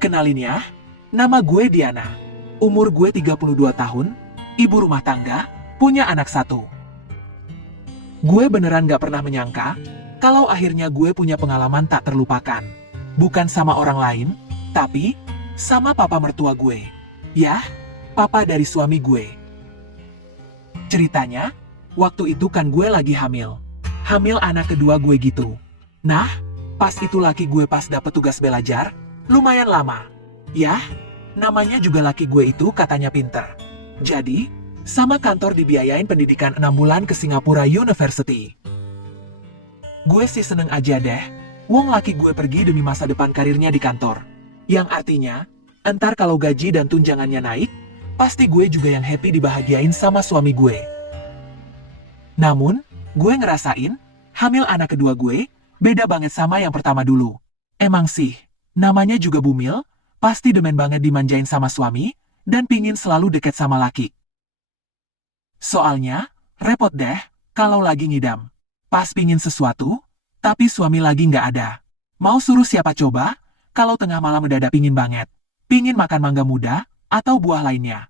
Kenalin ya, nama gue Diana. Umur gue 32 tahun, ibu rumah tangga, punya anak satu. Gue beneran gak pernah menyangka, kalau akhirnya gue punya pengalaman tak terlupakan. Bukan sama orang lain, tapi sama papa mertua gue. Yah, papa dari suami gue. Ceritanya, waktu itu kan gue lagi hamil. Hamil anak kedua gue gitu. Nah, pas itu laki gue pas dapet tugas belajar, lumayan lama. Yah, namanya juga laki gue itu katanya pinter. Jadi, sama kantor dibiayain pendidikan 6 bulan ke Singapura University. Gue sih seneng aja deh, wong laki gue pergi demi masa depan karirnya di kantor. Yang artinya, entar kalau gaji dan tunjangannya naik, pasti gue juga yang happy dibahagiain sama suami gue. Namun, gue ngerasain, hamil anak kedua gue, beda banget sama yang pertama dulu. Emang sih, namanya juga bumil, pasti demen banget dimanjain sama suami, dan pingin selalu deket sama laki. Soalnya, repot deh, kalau lagi ngidam. Pas pingin sesuatu, tapi suami lagi nggak ada. Mau suruh siapa coba, kalau tengah malam mendadak pingin banget. Pingin makan mangga muda, atau buah lainnya.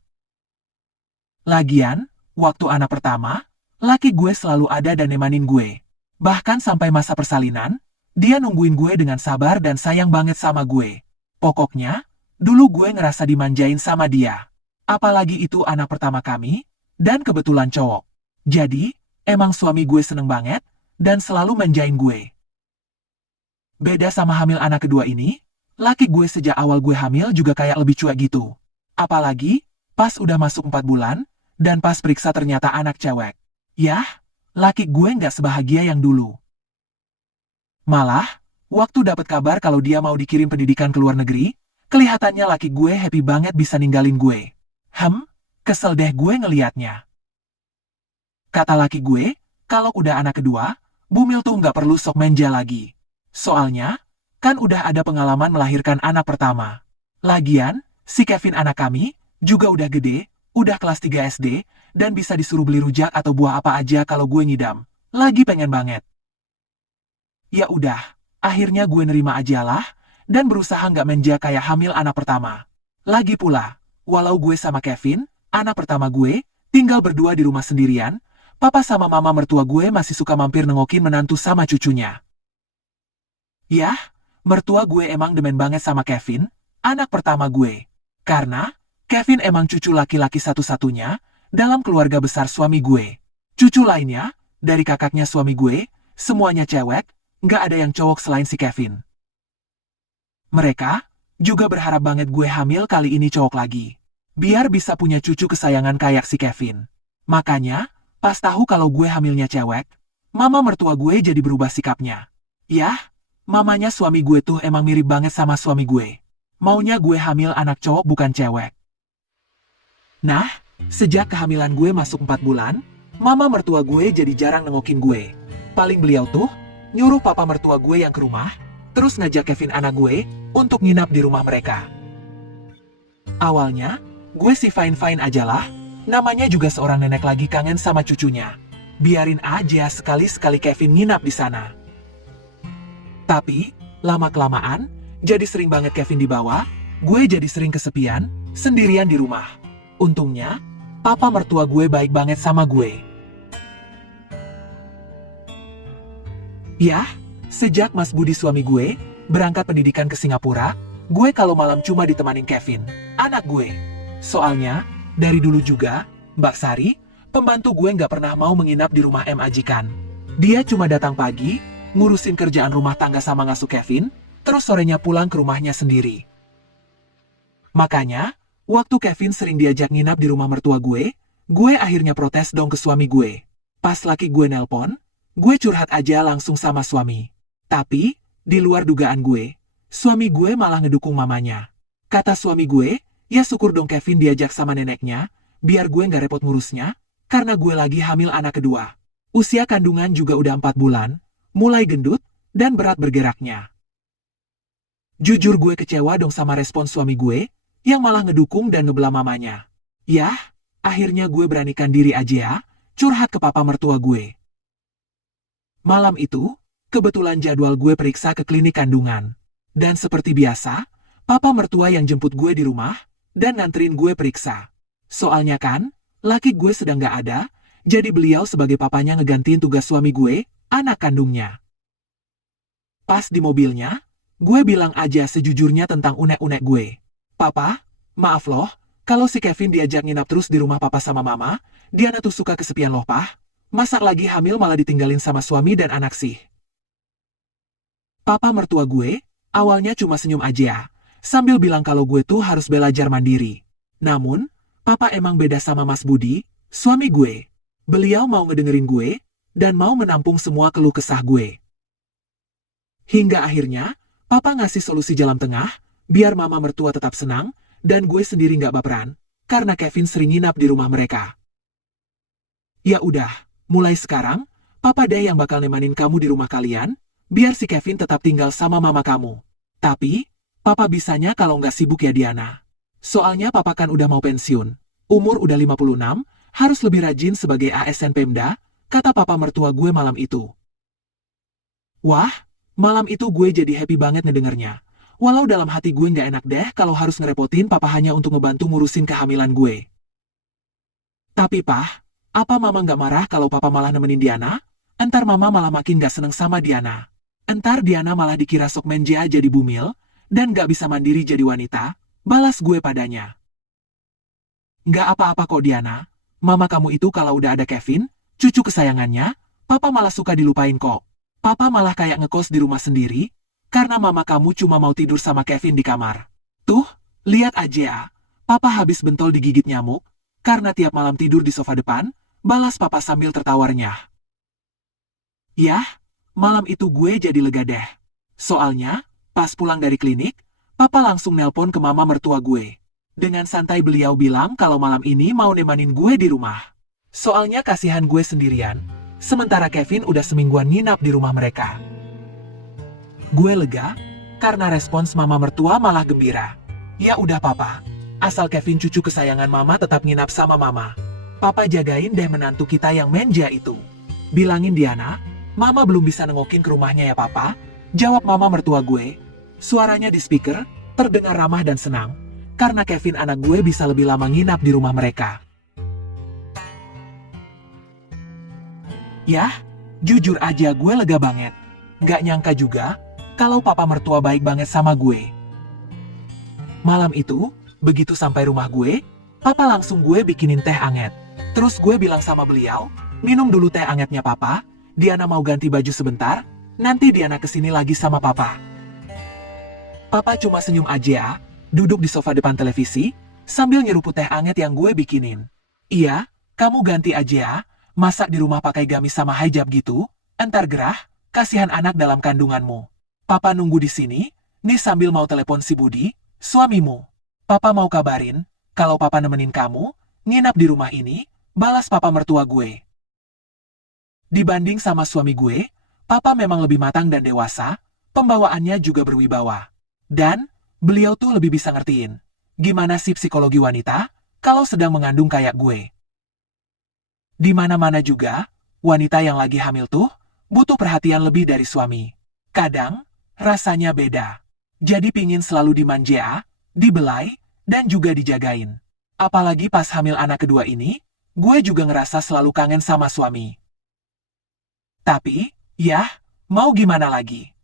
Lagian, waktu anak pertama, laki gue selalu ada dan nemanin gue. Bahkan sampai masa persalinan, dia nungguin gue dengan sabar dan sayang banget sama gue. Pokoknya, dulu gue ngerasa dimanjain sama dia. Apalagi itu anak pertama kami, dan kebetulan cowok. Jadi, emang suami gue seneng banget, dan selalu manjain gue. Beda sama hamil anak kedua ini, laki gue sejak awal gue hamil juga kayak lebih cuek gitu. Apalagi, pas udah masuk 4 bulan, dan pas periksa ternyata anak cewek. Yah, laki gue nggak sebahagia yang dulu. Malah, waktu dapat kabar kalau dia mau dikirim pendidikan ke luar negeri, kelihatannya laki gue happy banget bisa ninggalin gue. Kesel deh gue ngeliatnya. Kata laki gue, kalau udah anak kedua, bumil tuh nggak perlu sok manja lagi. Soalnya, kan udah ada pengalaman melahirkan anak pertama. Lagian, si Kevin anak kami, juga udah gede, udah kelas 3 SD, dan bisa disuruh beli rujak atau buah apa aja kalau gue ngidam. Lagi pengen banget. Ya udah, akhirnya gue nerima aja lah, dan berusaha nggak manja kayak hamil anak pertama. Lagi pula, walau gue sama Kevin, anak pertama gue, tinggal berdua di rumah sendirian, papa sama mama mertua gue masih suka mampir nengokin menantu sama cucunya. Yah, mertua gue emang demen banget sama Kevin, anak pertama gue. Karena, Kevin emang cucu laki-laki satu-satunya, dalam keluarga besar suami gue. Cucu lainnya, dari kakaknya suami gue, semuanya cewek, nggak ada yang cowok selain si Kevin. Mereka, juga berharap banget gue hamil kali ini cowok lagi. Biar bisa punya cucu kesayangan kayak si Kevin. Makanya, pas tahu kalau gue hamilnya cewek, mama mertua gue jadi berubah sikapnya. Yah, mamanya suami gue tuh emang mirip banget sama suami gue. Maunya gue hamil anak cowok bukan cewek. Nah, sejak kehamilan gue masuk 4 bulan, mama mertua gue jadi jarang nengokin gue. Paling beliau tuh, nyuruh papa mertua gue yang ke rumah, terus ngajak Kevin anak gue, untuk nginap di rumah mereka. Awalnya, gue sih fine-fine aja lah, namanya juga seorang nenek lagi kangen sama cucunya. Biarin aja sekali-sekali Kevin nginap di sana. Tapi, lama-kelamaan, jadi sering banget Kevin dibawa, gue jadi sering kesepian, sendirian di rumah. Untungnya, papa mertua gue baik banget sama gue. Yah, sejak Mas Budi suami gue, berangkat pendidikan ke Singapura, gue kalau malam cuma ditemanin Kevin, anak gue. Soalnya, dari dulu juga, Mbak Sari, pembantu gue nggak pernah mau menginap di rumah majikan. Dia cuma datang pagi, ngurusin kerjaan rumah tangga sama ngasuh Kevin, terus sorenya pulang ke rumahnya sendiri. Makanya, waktu Kevin sering diajak nginap di rumah mertua gue akhirnya protes dong ke suami gue. Pas laki gue nelpon, gue curhat aja langsung sama suami. Tapi, di luar dugaan gue, suami gue malah ngedukung mamanya. Kata suami gue, ya syukur dong Kevin diajak sama neneknya, biar gue nggak repot ngurusnya, karena gue lagi hamil anak kedua. Usia kandungan juga udah 4 bulan, mulai gendut, dan berat bergeraknya. Jujur gue kecewa dong sama respon suami gue, yang malah ngedukung dan ngebela mamanya. Yah, akhirnya gue beranikan diri aja ya, curhat ke papa mertua gue. Malam itu, kebetulan jadwal gue periksa ke klinik kandungan. Dan seperti biasa, Papa mertua yang jemput gue di rumah, dan nganterin gue periksa. Soalnya kan, laki gue sedang gak ada, jadi beliau sebagai papanya ngegantiin tugas suami gue, anak kandungnya. Pas di mobilnya, gue bilang aja sejujurnya tentang unek-unek gue. Papa, maaf loh, kalau si Kevin diajak nginap terus di rumah papa sama mama, Diana tuh suka kesepian loh, Pah. Masa lagi hamil malah ditinggalin sama suami dan anak sih. Papa mertua gue, awalnya cuma senyum aja, sambil bilang kalau gue tuh harus belajar mandiri. Namun, papa emang beda sama Mas Budi, suami gue. Beliau mau ngedengerin gue, dan mau menampung semua keluh kesah gue. Hingga akhirnya, papa ngasih solusi jalan tengah, biar mama mertua tetap senang, dan gue sendiri nggak baperan, karena Kevin sering nginap di rumah mereka. Ya udah, mulai sekarang, papa deh yang bakal nemanin kamu di rumah kalian, biar si Kevin tetap tinggal sama mama kamu. Tapi, papa bisanya kalau nggak sibuk ya Diana. Soalnya papa kan udah mau pensiun. Umur udah 56, harus lebih rajin sebagai ASN Pemda, kata papa mertua gue malam itu. Wah, malam itu gue jadi happy banget ngedengernya. Walau dalam hati gue nggak enak deh kalau harus ngerepotin papa hanya untuk ngebantu ngurusin kehamilan gue. Tapi Pah, apa mama nggak marah kalau papa malah nemenin Diana? Entar mama malah makin nggak seneng sama Diana. Entar Diana malah dikira sok menja jadi bumil, dan nggak bisa mandiri jadi wanita, balas gue padanya. Nggak apa-apa kok Diana, mama kamu itu kalau udah ada Kevin, cucu kesayangannya, papa malah suka dilupain kok. Papa malah kayak ngekos di rumah sendiri, karena mama kamu cuma mau tidur sama Kevin di kamar. Tuh, lihat aja, papa habis bentol digigit nyamuk, karena tiap malam tidur di sofa depan, balas papa sambil tertawarnya. Yah, malam itu gue jadi lega deh. Soalnya, pas pulang dari klinik, papa langsung nelpon ke mama mertua gue. Dengan santai beliau bilang kalau malam ini mau nemanin gue di rumah. Soalnya kasihan gue sendirian, sementara Kevin udah semingguan nginap di rumah mereka. Gue lega, karena respons mama mertua malah gembira. Ya udah papa, asal Kevin cucu kesayangan mama tetap nginap sama mama. Papa jagain deh menantu kita yang menja itu. Bilangin Diana, mama belum bisa nengokin ke rumahnya ya papa, jawab mama mertua gue. Suaranya di speaker, terdengar ramah dan senang, karena Kevin anak gue bisa lebih lama nginap di rumah mereka. Yah, jujur aja gue lega banget. Gak nyangka juga, kalau papa mertua baik banget sama gue. Malam itu, begitu sampai rumah gue, papa langsung gue bikinin teh anget. Terus gue bilang sama beliau, minum dulu teh angetnya papa, Diana mau ganti baju sebentar, nanti Diana kesini lagi sama papa. Papa cuma senyum aja, duduk di sofa depan televisi, sambil nyeruput teh anget yang gue bikinin. Iya, kamu ganti aja, masak di rumah pakai gamis sama hijab gitu, entar gerah, kasihan anak dalam kandunganmu. Papa nunggu di sini, nih sambil mau telepon si Budi, suamimu. Papa mau kabarin, kalau papa nemenin kamu, nginap di rumah ini, balas papa mertua gue. Dibanding sama suami gue, papa memang lebih matang dan dewasa, pembawaannya juga berwibawa. Dan, beliau tuh lebih bisa ngertiin, gimana sih psikologi wanita, kalau sedang mengandung kayak gue. Di mana-mana juga, wanita yang lagi hamil tuh, butuh perhatian lebih dari suami. Kadang, rasanya beda. Jadi pingin selalu dimanja, dibelai, dan juga dijagain. Apalagi pas hamil anak kedua ini, gue juga ngerasa selalu kangen sama suami. Tapi, yah, mau gimana lagi?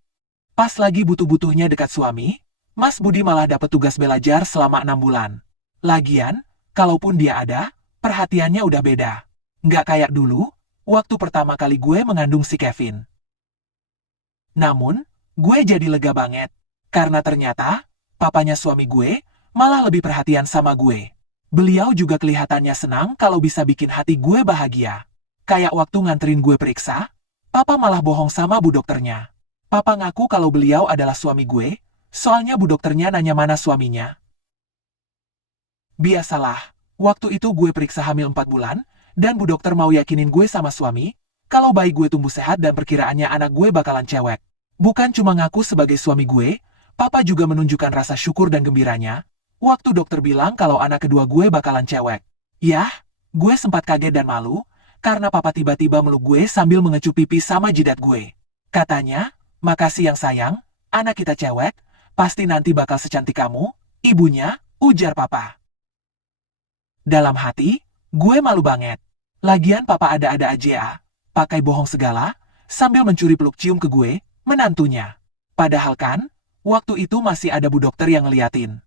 Pas lagi butuh-butuhnya dekat suami, Mas Budi malah dapat tugas belajar selama 6 bulan. Lagian, kalaupun dia ada, perhatiannya udah beda. Nggak kayak dulu, waktu pertama kali gue mengandung si Kevin. Namun, gue jadi lega banget, karena ternyata, papanya suami gue, malah lebih perhatian sama gue. Beliau juga kelihatannya senang kalau bisa bikin hati gue bahagia. Kayak waktu nganterin gue periksa, papa malah bohong sama bu dokternya. Papa ngaku kalau beliau adalah suami gue, soalnya bu dokternya nanya mana suaminya. Biasalah, waktu itu gue periksa hamil 4 bulan, dan bu dokter mau yakinin gue sama suami, kalau bayi gue tumbuh sehat dan perkiraannya anak gue bakalan cewek. Bukan cuma ngaku sebagai suami gue, papa juga menunjukkan rasa syukur dan gembiranya, waktu dokter bilang kalau anak kedua gue bakalan cewek. Yah, gue sempat kaget dan malu, karena papa tiba-tiba meluk gue sambil mengecup pipi sama jidat gue. Katanya, makasih yang sayang, anak kita cewek, Pasti nanti bakal secantik kamu, ibunya, ujar papa. Dalam hati, gue malu banget. Lagian papa ada-ada aja ya, pakai bohong segala, sambil mencuri peluk cium ke gue, menantunya. Padahal kan, waktu itu masih ada bu dokter yang ngeliatin.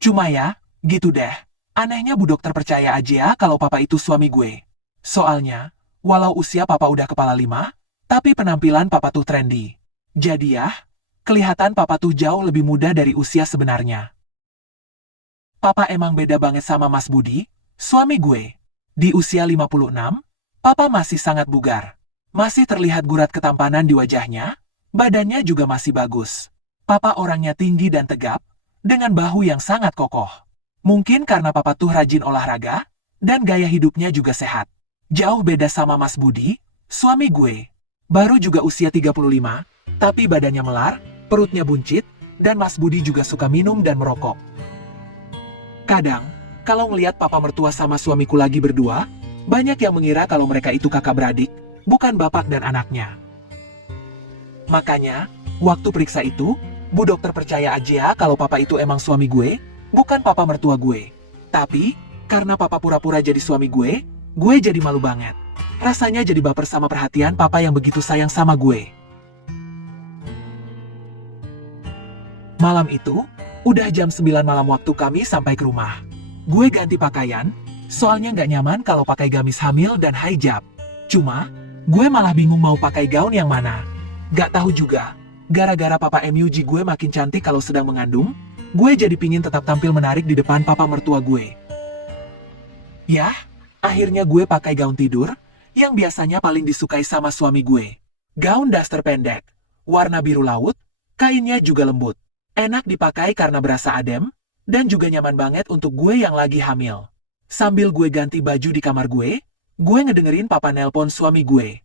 Cuma ya, gitu deh. Anehnya bu dokter percaya aja ya kalau papa itu suami gue. Soalnya, walau usia papa udah kepala 5, tapi penampilan papa tuh trendy. Jadi ya, kelihatan papa tuh jauh lebih muda dari usia sebenarnya. Papa emang beda banget sama Mas Budi, suami gue. Di usia 56, papa masih sangat bugar. Masih terlihat gurat ketampanan di wajahnya, badannya juga masih bagus. Papa orangnya tinggi dan tegap, dengan bahu yang sangat kokoh. Mungkin karena papa tuh rajin olahraga, dan gaya hidupnya juga sehat. Jauh beda sama Mas Budi, suami gue. Baru juga usia 35, tapi badannya melar, perutnya buncit, dan Mas Budi juga suka minum dan merokok. Kadang, kalau ngelihat papa mertua sama suamiku lagi berdua, banyak yang mengira kalau mereka itu kakak beradik, bukan bapak dan anaknya. Makanya, waktu periksa itu, bu dokter percaya aja kalau papa itu emang suami gue, bukan papa mertua gue. Tapi, karena papa pura-pura jadi suami gue jadi malu banget. Rasanya jadi baper sama perhatian papa yang begitu sayang sama gue. Malam itu, udah jam 9 malam waktu kami sampai ke rumah. Gue ganti pakaian, soalnya nggak nyaman kalau pakai gamis hamil dan hijab. Cuma, gue malah bingung mau pakai gaun yang mana. Gak tahu juga, gara-gara papa MUG gue makin cantik kalau sedang mengandung, gue jadi pingin tetap tampil menarik di depan papa mertua gue. Yah, akhirnya gue pakai gaun tidur, yang biasanya paling disukai sama suami gue. Gaun daster pendek, warna biru laut, kainnya juga lembut. Enak dipakai karena berasa adem, dan juga nyaman banget untuk gue yang lagi hamil. Sambil gue ganti baju di kamar gue ngedengerin papa nelpon suami gue.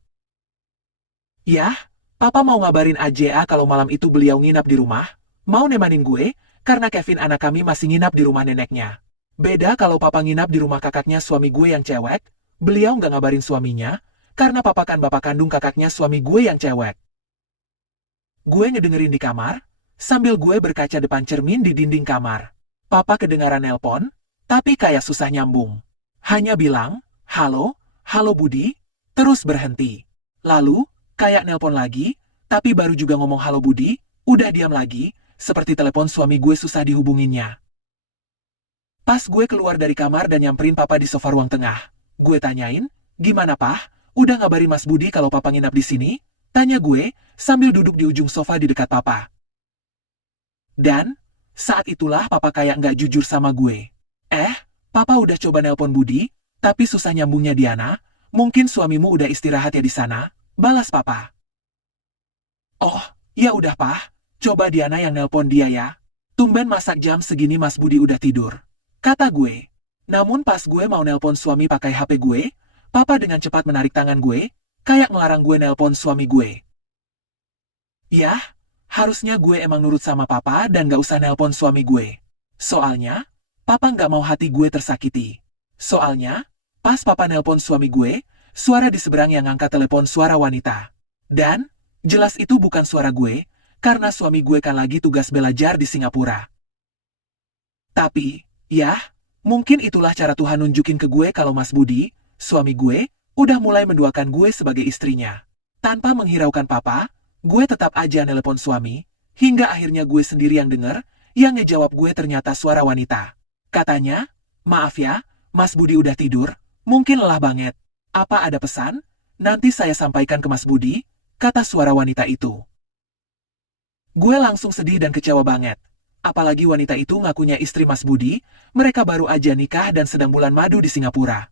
Yah, papa mau ngabarin aja kalau malam itu beliau nginap di rumah, mau nemanin gue, karena Kevin anak kami masih nginap di rumah neneknya. Beda kalau papa nginap di rumah kakaknya suami gue yang cewek, beliau nggak ngabarin suaminya, karena papa kan bapak kandung kakaknya suami gue yang cewek. Gue ngedengerin di kamar, sambil gue berkaca depan cermin di dinding kamar. Papa kedengaran nelpon, tapi kayak susah nyambung. Hanya bilang, halo Budi, terus berhenti. Lalu, kayak nelpon lagi, tapi baru juga ngomong halo Budi, udah diam lagi, seperti telepon suami gue susah dihubunginnya. Pas gue keluar dari kamar dan nyamperin papa di sofa ruang tengah, gue tanyain, gimana pah, udah ngabarin Mas Budi kalau papa nginap di sini? Tanya gue, sambil duduk di ujung sofa di dekat papa. Dan, saat itulah papa kayak nggak jujur sama gue. Papa udah coba nelpon Budi, tapi susah nyambungnya Diana, mungkin suamimu udah istirahat ya di sana, balas papa. Oh, ya udah pah, coba Diana yang nelpon dia ya. Tumben masak jam segini Mas Budi udah tidur, kata gue. Namun pas gue mau nelpon suami pakai HP gue, papa dengan cepat menarik tangan gue, kayak ngelarang gue nelpon suami gue. Yah, harusnya gue emang nurut sama papa dan gak usah nelpon suami gue. Soalnya, papa gak mau hati gue tersakiti. Soalnya, pas papa nelpon suami gue, suara di seberang yang ngangkat telepon suara wanita. Dan, jelas itu bukan suara gue, karena suami gue kan lagi tugas belajar di Singapura. Tapi, yah, mungkin itulah cara Tuhan nunjukin ke gue kalau Mas Budi, suami gue, udah mulai menduakan gue sebagai istrinya. Tanpa menghiraukan papa, gue tetap aja nelpon suami, hingga akhirnya gue sendiri yang denger, yang ngejawab gue ternyata suara wanita. Katanya, maaf ya, Mas Budi udah tidur, mungkin lelah banget. Apa ada pesan? Nanti saya sampaikan ke Mas Budi, kata suara wanita itu. Gue langsung sedih dan kecewa banget. Apalagi wanita itu ngakunya istri Mas Budi, mereka baru aja nikah dan sedang bulan madu di Singapura.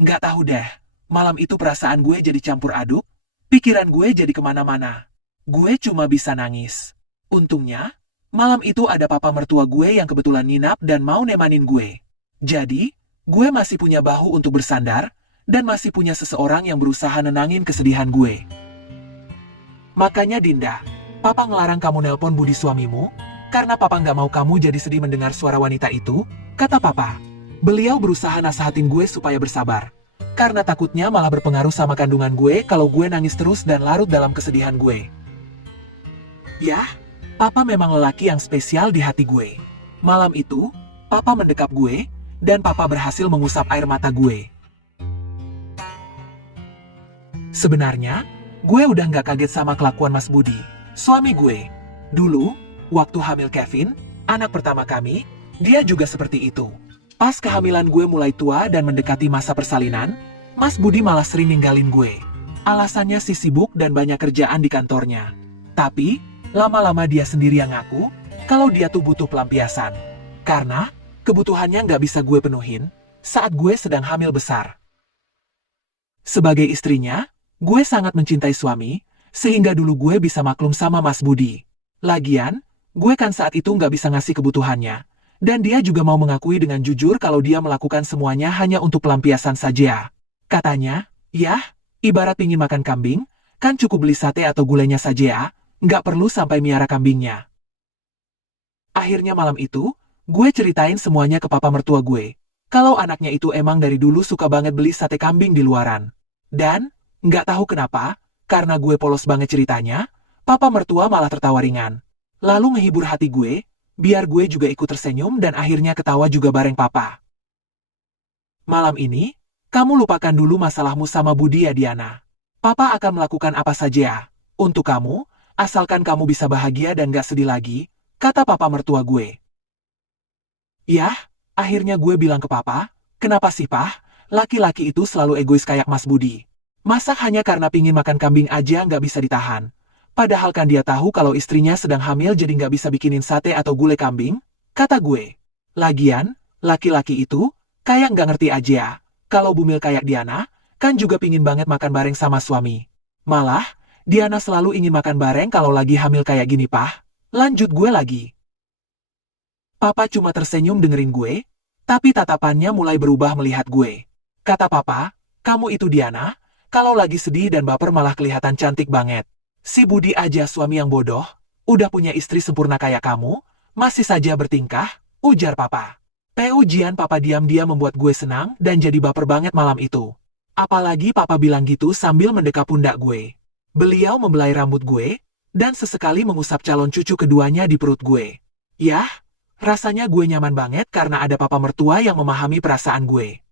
Nggak tahu deh, malam itu perasaan gue jadi campur aduk, pikiran gue jadi kemana-mana. Gue cuma bisa nangis. Untungnya, malam itu ada papa mertua gue yang kebetulan nginap dan mau nemanin gue. Jadi, gue masih punya bahu untuk bersandar, dan masih punya seseorang yang berusaha nenangin kesedihan gue. Makanya Dinda, papa ngelarang kamu nelpon Budi suamimu, karena papa nggak mau kamu jadi sedih mendengar suara wanita itu, kata papa. Beliau berusaha nasehatin gue supaya bersabar, karena takutnya malah berpengaruh sama kandungan gue kalau gue nangis terus dan larut dalam kesedihan gue. Yah, Papa memang lelaki yang spesial di hati gue. Malam itu, Papa mendekap gue, dan Papa berhasil mengusap air mata gue. Sebenarnya, gue udah nggak kaget sama kelakuan Mas Budi, suami gue. Dulu, waktu hamil Kevin, anak pertama kami, dia juga seperti itu. Pas kehamilan gue mulai tua dan mendekati masa persalinan, Mas Budi malah sering ninggalin gue. Alasannya sih sibuk dan banyak kerjaan di kantornya. Tapi, lama-lama dia sendiri yang ngaku, kalau dia tuh butuh pelampiasan. Karena, kebutuhannya nggak bisa gue penuhin, saat gue sedang hamil besar. Sebagai istrinya, gue sangat mencintai suami, sehingga dulu gue bisa maklum sama Mas Budi. Lagian, gue kan saat itu nggak bisa ngasih kebutuhannya. Dan dia juga mau mengakui dengan jujur kalau dia melakukan semuanya hanya untuk pelampiasan saja. Katanya, yah, ibarat pingin makan kambing, kan cukup beli sate atau gulainya saja ya, nggak perlu sampai miara kambingnya. Akhirnya malam itu, gue ceritain semuanya ke papa mertua gue. Kalau anaknya itu emang dari dulu suka banget beli sate kambing di luaran. Dan, nggak tahu kenapa, karena gue polos banget ceritanya, papa mertua malah tertawa ringan. Lalu ngehibur hati gue, biar gue juga ikut tersenyum dan akhirnya ketawa juga bareng papa. Malam ini, kamu lupakan dulu masalahmu sama Budi ya Diana. Papa akan melakukan apa saja untuk kamu, asalkan kamu bisa bahagia dan gak sedih lagi, kata papa mertua gue. Yah, akhirnya gue bilang ke papa, kenapa sih Pah, laki-laki itu selalu egois kayak Mas Budi. Masa hanya karena pingin makan kambing aja nggak bisa ditahan? Padahal kan dia tahu kalau istrinya sedang hamil jadi nggak bisa bikinin sate atau gulai kambing, kata gue. Lagian, laki-laki itu, kayak nggak ngerti aja, kalau bumil kayak Diana, kan juga pingin banget makan bareng sama suami. Malah, Diana selalu ingin makan bareng kalau lagi hamil kayak gini Pah. Lanjut gue lagi. Papa cuma tersenyum dengerin gue, tapi tatapannya mulai berubah melihat gue. Kata papa, kamu itu Diana, kalau lagi sedih dan baper malah kelihatan cantik banget. Si Budi aja suami yang bodoh, udah punya istri sempurna kayak kamu, masih saja bertingkah, ujar papa. Ujian papa diam-diam membuat gue senang dan jadi baper banget malam itu. Apalagi papa bilang gitu sambil mendekap pundak gue. Beliau membelai rambut gue, dan sesekali mengusap calon cucu keduanya di perut gue. Yah, rasanya gue nyaman banget karena ada papa mertua yang memahami perasaan gue.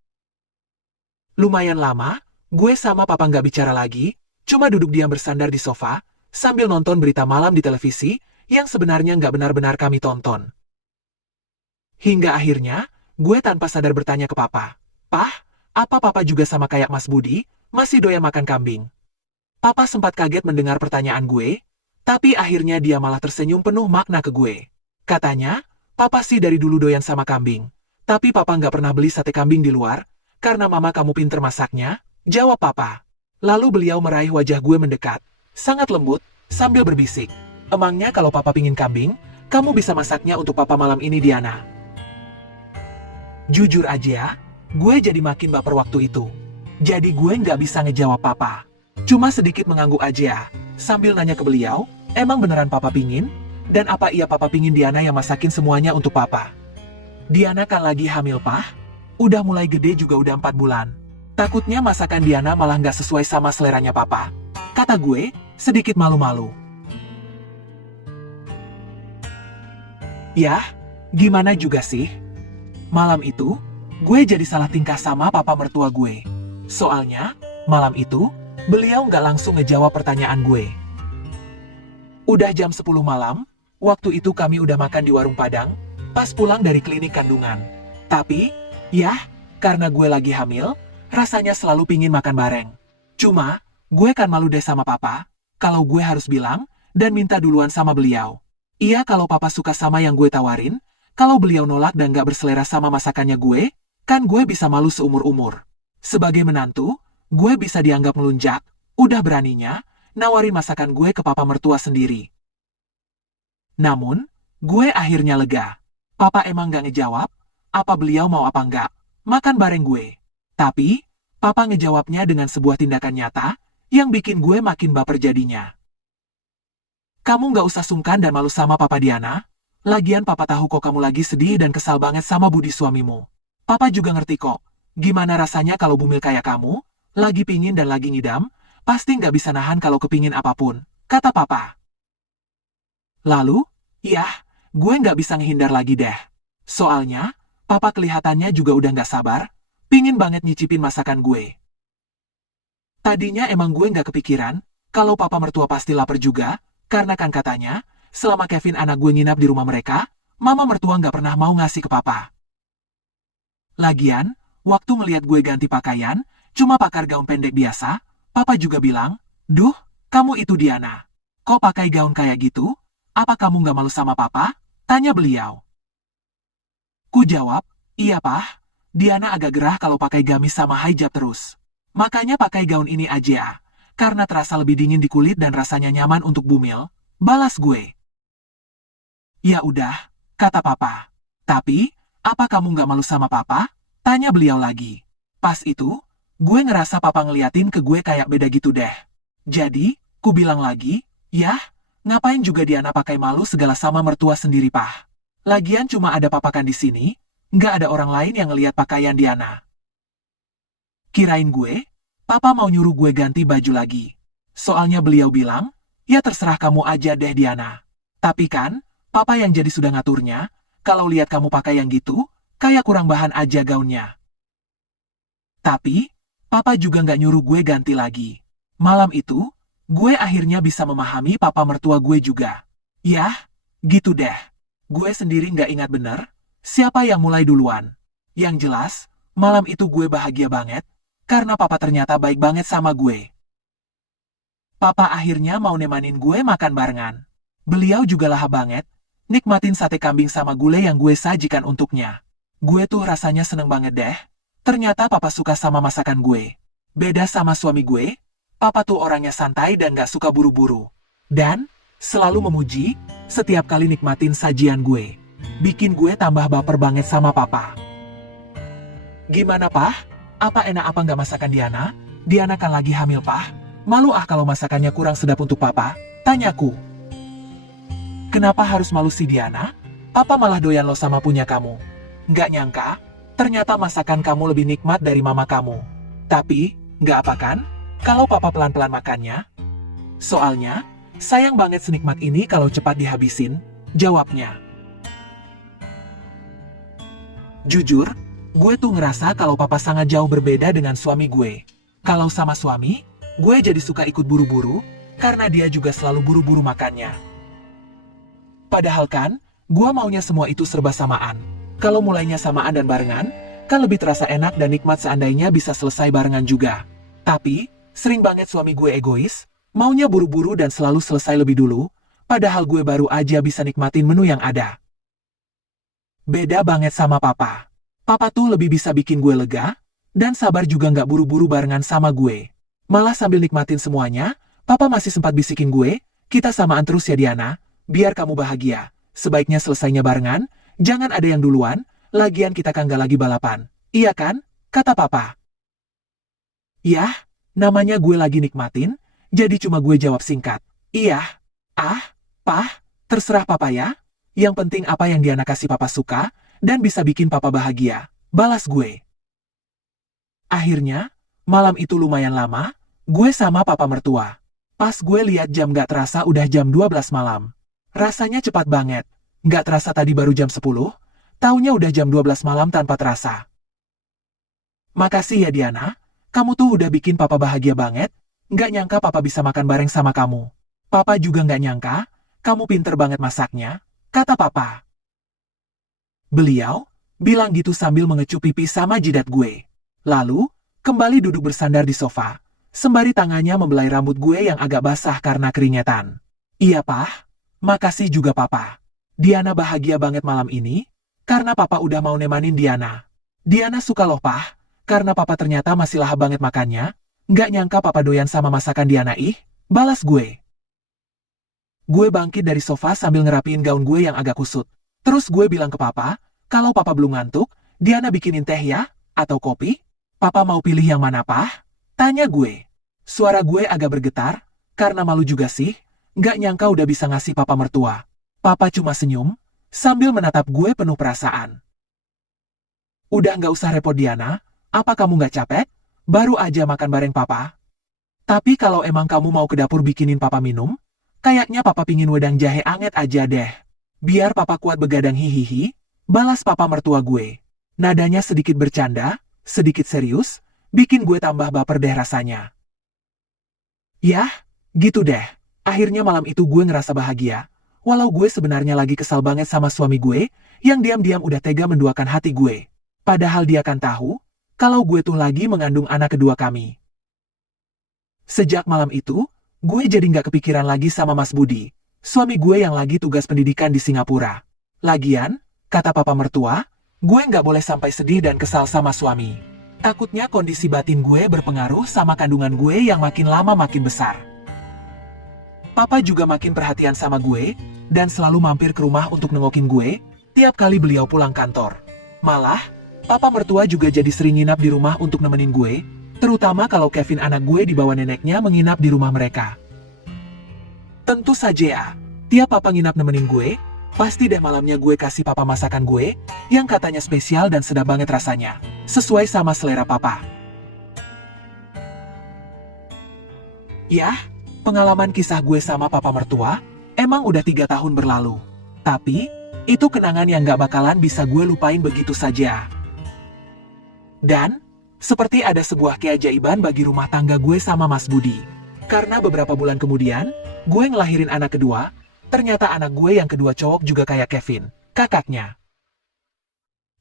Lumayan lama, gue sama papa nggak bicara lagi, cuma duduk diam bersandar di sofa, sambil nonton berita malam di televisi, yang sebenarnya nggak benar-benar kami tonton. Hingga akhirnya, gue tanpa sadar bertanya ke papa, Pah, apa papa juga sama kayak Mas Budi, masih doyan makan kambing? Papa sempat kaget mendengar pertanyaan gue, tapi akhirnya dia malah tersenyum penuh makna ke gue. Katanya, papa sih dari dulu doyan sama kambing, tapi papa nggak pernah beli sate kambing di luar, karena mama kamu pinter masaknya, jawab papa. Lalu beliau meraih wajah gue mendekat, sangat lembut, sambil berbisik. Emangnya kalau papa pingin kambing, kamu bisa masaknya untuk papa malam ini Diana? Jujur aja, gue jadi makin baper waktu itu. Jadi gue nggak bisa ngejawab papa. Cuma sedikit mengangguk aja, sambil nanya ke beliau, emang beneran papa pingin? Dan apa iya papa pingin Diana yang masakin semuanya untuk papa? Diana kan lagi hamil Pah, udah mulai gede juga udah 4 bulan. Takutnya masakan Diana malah nggak sesuai sama seleranya papa. Kata gue, sedikit malu-malu. Yah, gimana juga sih? Malam itu, gue jadi salah tingkah sama papa mertua gue. Soalnya, malam itu, beliau nggak langsung ngejawab pertanyaan gue. Udah jam 10 malam, waktu itu kami udah makan di warung Padang, pas pulang dari klinik kandungan. Tapi, yah, karena gue lagi hamil, rasanya selalu pingin makan bareng. Cuma, gue kan malu deh sama papa, kalau gue harus bilang, dan minta duluan sama beliau. Iya kalau papa suka sama yang gue tawarin, kalau beliau nolak dan gak berselera sama masakannya gue, kan gue bisa malu seumur-umur. Sebagai menantu, gue bisa dianggap melunjak, udah beraninya, nawarin masakan gue ke papa mertua sendiri. Namun, gue akhirnya lega. Papa emang gak ngejawab, apa beliau mau apa enggak, makan bareng gue. Tapi, papa ngejawabnya dengan sebuah tindakan nyata, yang bikin gue makin baper jadinya. Kamu gak usah sungkan dan malu sama papa Diana, lagian papa tahu kok kamu lagi sedih dan kesal banget sama Budi suamimu. Papa juga ngerti kok, gimana rasanya kalau bumil kayak kamu, lagi pingin dan lagi ngidam, pasti gak bisa nahan kalau kepingin apapun, kata papa. Lalu, gue nggak bisa ngehindar lagi deh. Soalnya, papa kelihatannya juga udah nggak sabar, pingin banget nyicipin masakan gue. Tadinya emang gue nggak kepikiran, kalau papa mertua pasti lapar juga, karena kan katanya, selama Kevin anak gue nginap di rumah mereka, mama mertua nggak pernah mau ngasih ke papa. Lagian, waktu ngeliat gue ganti pakaian, cuma pakai gaun pendek biasa, papa juga bilang, "Duh, kamu itu Diana. Kok pakai gaun kayak gitu? Apa kamu nggak malu sama papa?" Tanya beliau. Ku jawab, "Iya pah, Diana agak gerah kalau pakai gamis sama hijab terus. Makanya pakai gaun ini aja, karena terasa lebih dingin di kulit dan rasanya nyaman untuk bumil," balas gue. "Ya udah," kata papa. "Tapi, apa kamu nggak malu sama papa?" Tanya beliau lagi. Pas itu, gue ngerasa papa ngeliatin ke gue kayak beda gitu deh. Jadi, ku bilang lagi, "Yah, ngapain juga Diana pakai malu segala sama mertua sendiri pah. Lagian cuma ada papa kan di sini, nggak ada orang lain yang ngeliat pakaian Diana." Kirain gue, papa mau nyuruh gue ganti baju lagi. Soalnya beliau bilang, "Ya terserah kamu aja deh Diana." Tapi kan, papa yang jadi sudah ngaturnya, kalau lihat kamu pakai yang gitu, kayak kurang bahan aja gaunnya. Tapi, papa juga nggak nyuruh gue ganti lagi. Malam itu, gue akhirnya bisa memahami papa mertua gue juga. Yah, gitu deh. Gue sendiri nggak ingat bener, siapa yang mulai duluan. Yang jelas, malam itu gue bahagia banget, karena papa ternyata baik banget sama gue. Papa akhirnya mau nemanin gue makan barengan. Beliau juga lahap banget, nikmatin sate kambing sama gulai yang gue sajikan untuknya. Gue tuh rasanya seneng banget deh. Ternyata papa suka sama masakan gue. Beda sama suami gue, papa tuh orangnya santai dan gak suka buru-buru. Dan, selalu memuji, setiap kali nikmatin sajian gue. Bikin gue tambah baper banget sama papa. "Gimana pah? Apa enak apa nggak masakan Diana? Diana kan lagi hamil pah. Malu kalau masakannya kurang sedap untuk papa?" Tanyaku. "Kenapa harus malu si Diana? Papa malah doyan lo sama punya kamu. Nggak nyangka, ternyata masakan kamu lebih nikmat dari mama kamu. Tapi, nggak apa kan, kalau papa pelan-pelan makannya? Soalnya, sayang banget senikmat ini kalau cepat dihabisin," jawabnya. Jujur, gue tuh ngerasa kalau papa sangat jauh berbeda dengan suami gue. Kalau sama suami, gue jadi suka ikut buru-buru, karena dia juga selalu buru-buru makannya. Padahal kan, gue maunya semua itu serba samaan. Kalau mulainya samaan dan barengan, kan lebih terasa enak dan nikmat seandainya bisa selesai barengan juga. Tapi, sering banget suami gue egois, maunya buru-buru dan selalu selesai lebih dulu, padahal gue baru aja bisa nikmatin menu yang ada. Beda banget sama papa. Papa tuh lebih bisa bikin gue lega, dan sabar juga nggak buru-buru barengan sama gue. Malah sambil nikmatin semuanya, papa masih sempat bisikin gue, "Kita samaan terus ya Diana, biar kamu bahagia. Sebaiknya selesainya barengan, jangan ada yang duluan, lagian kita kan nggak lagi balapan. Iya kan?" kata papa. "Yah, namanya gue lagi nikmatin, jadi cuma gue jawab singkat, 'Iya.' Ah, pah, terserah papa ya. Yang penting apa yang Diana kasih papa suka, dan bisa bikin papa bahagia," balas gue. Akhirnya, malam itu lumayan lama, gue sama papa mertua. Pas gue lihat jam gak terasa udah jam 12 malam. Rasanya cepat banget, gak terasa tadi baru jam 10, taunya udah jam 12 malam tanpa terasa. "Makasih ya Diana, kamu tuh udah bikin papa bahagia banget, gak nyangka papa bisa makan bareng sama kamu. Papa juga gak nyangka, kamu pinter banget masaknya," kata papa. Beliau bilang gitu sambil mengecup pipi sama jidat gue. Lalu, kembali duduk bersandar di sofa, sembari tangannya membelai rambut gue yang agak basah karena keringetan. "Iya pah, makasih juga papa. Diana bahagia banget malam ini, karena papa udah mau nemanin Diana. Diana suka loh pah, karena papa ternyata masih lahap banget makannya, nggak nyangka papa doyan sama masakan Diana ih," balas gue. Gue bangkit dari sofa sambil ngerapiin gaun gue yang agak kusut. Terus gue bilang ke papa, "Kalau papa belum ngantuk, Diana bikinin teh ya, atau kopi? Papa mau pilih yang mana pah?" tanya gue. Suara gue agak bergetar, karena malu juga sih, nggak nyangka udah bisa ngasih papa mertua. Papa cuma senyum, sambil menatap gue penuh perasaan. "Udah nggak usah repot Diana, apa kamu nggak capek? Baru aja makan bareng papa. Tapi kalau emang kamu mau ke dapur bikinin papa minum, Kayaknya papa pingin wedang jahe anget aja deh. Biar papa kuat begadang hihihi, balas papa mertua gue. Nadanya sedikit bercanda, sedikit serius, bikin gue tambah baper deh rasanya. Yah, gitu deh. Akhirnya malam itu gue ngerasa bahagia, walau gue sebenarnya lagi kesal banget sama suami gue, yang diam-diam udah tega menduakan hati gue. Padahal dia kan tahu, kalau gue tuh lagi mengandung anak kedua kami. Sejak malam itu, gue jadi nggak kepikiran lagi sama Mas Budi, suami gue yang lagi tugas pendidikan di Singapura. Lagian, kata papa mertua, gue nggak boleh sampai sedih dan kesal sama suami. Takutnya kondisi batin gue berpengaruh sama kandungan gue yang makin lama makin besar. Papa juga makin perhatian sama gue, dan selalu mampir ke rumah untuk nengokin gue, tiap kali beliau pulang kantor. Malah, papa mertua juga jadi sering nginap di rumah untuk nemenin gue, terutama kalau Kevin anak gue dibawa neneknya menginap di rumah mereka. Tentu saja ya, tiap papa nginap nemenin gue, pasti deh malamnya gue kasih papa masakan gue, yang katanya spesial dan sedap banget rasanya, sesuai sama selera papa. Yah, pengalaman kisah gue sama papa mertua, emang udah 3 tahun berlalu. Tapi, itu kenangan yang gak bakalan bisa gue lupain begitu saja. Dan, seperti ada sebuah keajaiban bagi rumah tangga gue sama Mas Budi. Karena beberapa bulan kemudian, gue ngelahirin anak kedua, ternyata anak gue yang kedua cowok juga kayak Kevin, kakaknya.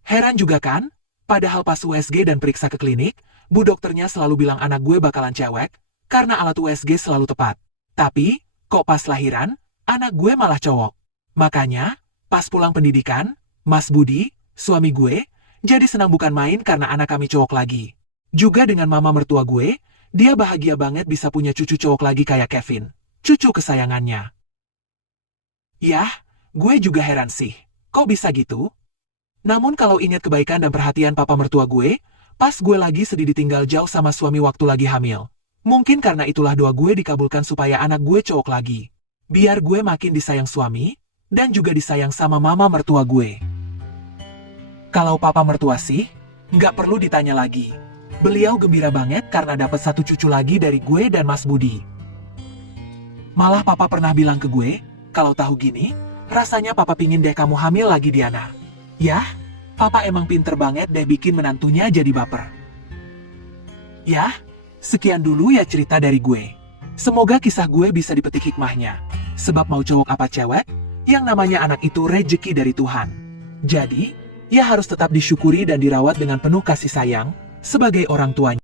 Heran juga kan? Padahal pas USG dan periksa ke klinik, bu dokternya selalu bilang anak gue bakalan cewek, karena alat USG selalu tepat. Tapi, kok pas lahiran, anak gue malah cowok. Makanya, pas pulang pendidikan, Mas Budi, suami gue, jadi senang bukan main karena anak kami cowok lagi. Juga dengan mama mertua gue, dia bahagia banget bisa punya cucu cowok lagi kayak Kevin, cucu kesayangannya. Yah, gue juga heran sih, kok bisa gitu? Namun kalau ingat kebaikan dan perhatian papa mertua gue, pas gue lagi sedih ditinggal jauh sama suami waktu lagi hamil. Mungkin karena itulah doa gue dikabulkan supaya anak gue cowok lagi. Biar gue makin disayang suami, dan juga disayang sama mama mertua gue. Kalau papa mertua sih, nggak perlu ditanya lagi. Beliau gembira banget karena dapat 1 cucu lagi dari gue dan Mas Budi. Malah papa pernah bilang ke gue, kalau tahu gini, rasanya papa pingin deh kamu hamil lagi Diana. Yah, papa emang pinter banget deh bikin menantunya jadi baper. Yah, sekian dulu ya cerita dari gue. Semoga kisah gue bisa dipetik hikmahnya. Sebab mau cowok apa cewek, yang namanya anak itu rejeki dari Tuhan. Jadi, ia harus tetap disyukuri dan dirawat dengan penuh kasih sayang, sebagai orang tuanya.